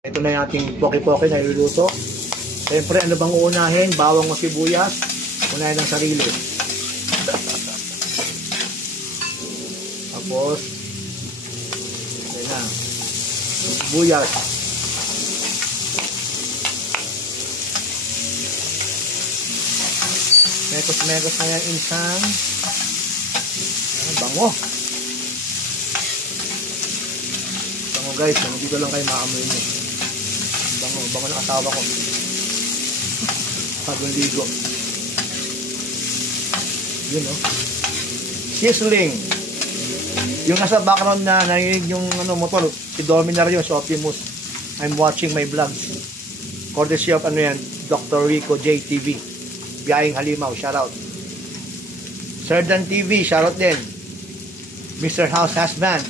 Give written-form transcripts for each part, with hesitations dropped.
Ito na yung ating poke-poke na iluluto. Siyempre, ano bang uunahin? Bawang o sibuyas? Unahin ng sarili. Tapos, yan na. Sibuyas. Mekos-mekos na yan insang. Bango. Bango guys, dito lang kayo maamoy nyo. Bango ng asawa ko. Bagong ligo. Yun o. Sizzling. Yung nasa background na narinig yung motor, si Dominar yun, si Optimus. I'm watching my vlogs. Courtesy of Dr. Rico JTV. Biyahing Halimaw, shoutout. Sir Dan TV, shoutout din. Mr. House Husband.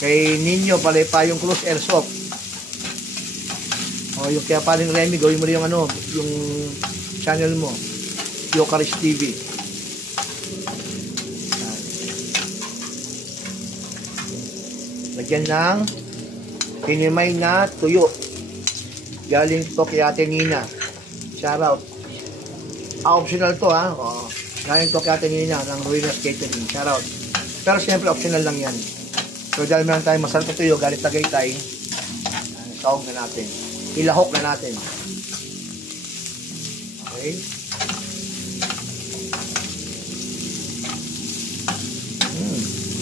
Kay Ninyo, Palepa yung Cruz Airsoft. O yung kaya paling Remy, gawin mo rin yung yung channel mo. Yokaris TV. Lagyan ng tinimay na tuyo. Galing to kay Ate Nina. Shoutout. Optional to ha. O, galing to kay Ate Nina ng Ruinas Catering. Shoutout. Pero siyempre optional lang yan. So dahil meron tayong masarap na tuyo, galing Tagaytay, sahog na natin. Ilahok na natin. Okay.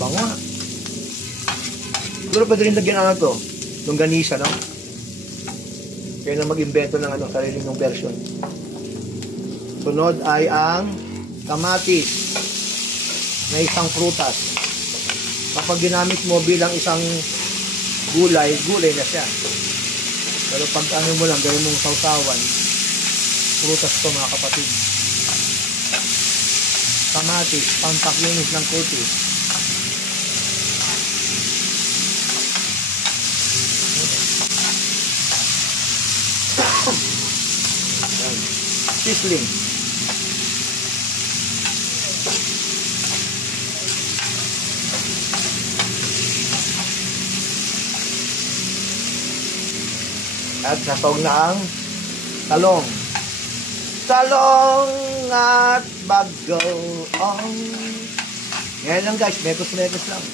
Bango na. Siguro pwede rin lagyan to. Yung ganisa, no? Kaya na mag-invento ng sarili ng version. Sunod ay ang kamatis na isang prutas. Kapag ginamit mo bilang isang gulay, gulay na siya. Pero pag mo lang, gawin mong sausawan, prutas to mga kapatid. Kamatis, pampakinis ng kutis. Sizzling. At nasawag na ang talong. Talong at bagoong. Ngayon lang guys, mekos-mekos lang.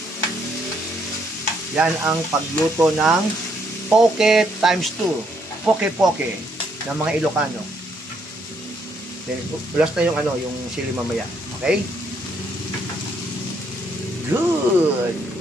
Yan ang pagluto ng poke times 2. Poke-poke ng mga Ilocano. Then, plus na yung yung sili mamaya. Okay? Good!